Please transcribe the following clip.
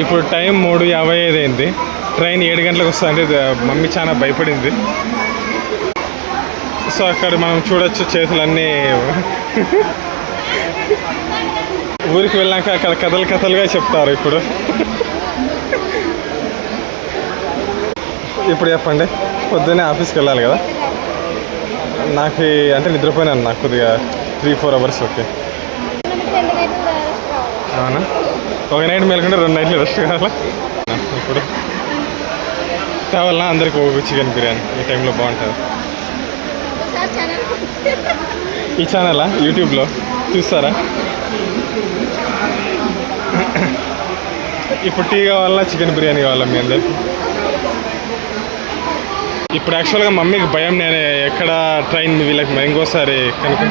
ఇప్పుడు టైం 3:55 అయింది. ట్రైన్ 7 గంటలకు వస్తుంది. మమ్మీ చాలా భయపడింది. సో అక్కడ మనం చూడొచ్చు చేతులన్నీ. ఊరికి వెళ్ళాక అక్కడ కథలుగా చెప్తారు. ఇప్పుడు చెప్పండి, పొద్దున్నే ఆఫీస్కి వెళ్ళాలి కదా. నాకు అంటే నిద్రపోయినాను, నాకు కొద్దిగా 3-4 అవర్స్. ఓకే, అవునా? ఒక నైట్ మేలుకుంటే 2 నైట్లు రెస్ట్ కావాలా? ఇప్పుడు కావాలన్నా అందరికి ఒక చికెన్ బిర్యానీ ఈ టైంలో బాగుంటుంది. ఈ ఛానలా యూట్యూబ్లో చూస్తారా? ఇప్పుడు టీ కావాలన్నా చికెన్ బిర్యానీ కావాలా మీ అందరికి? ఇప్పుడు యాక్చువల్గా మమ్మీకి భయం, నేను ఎక్కడ ట్రైన్ వీళ్ళకి ఇంకోసారి కనుక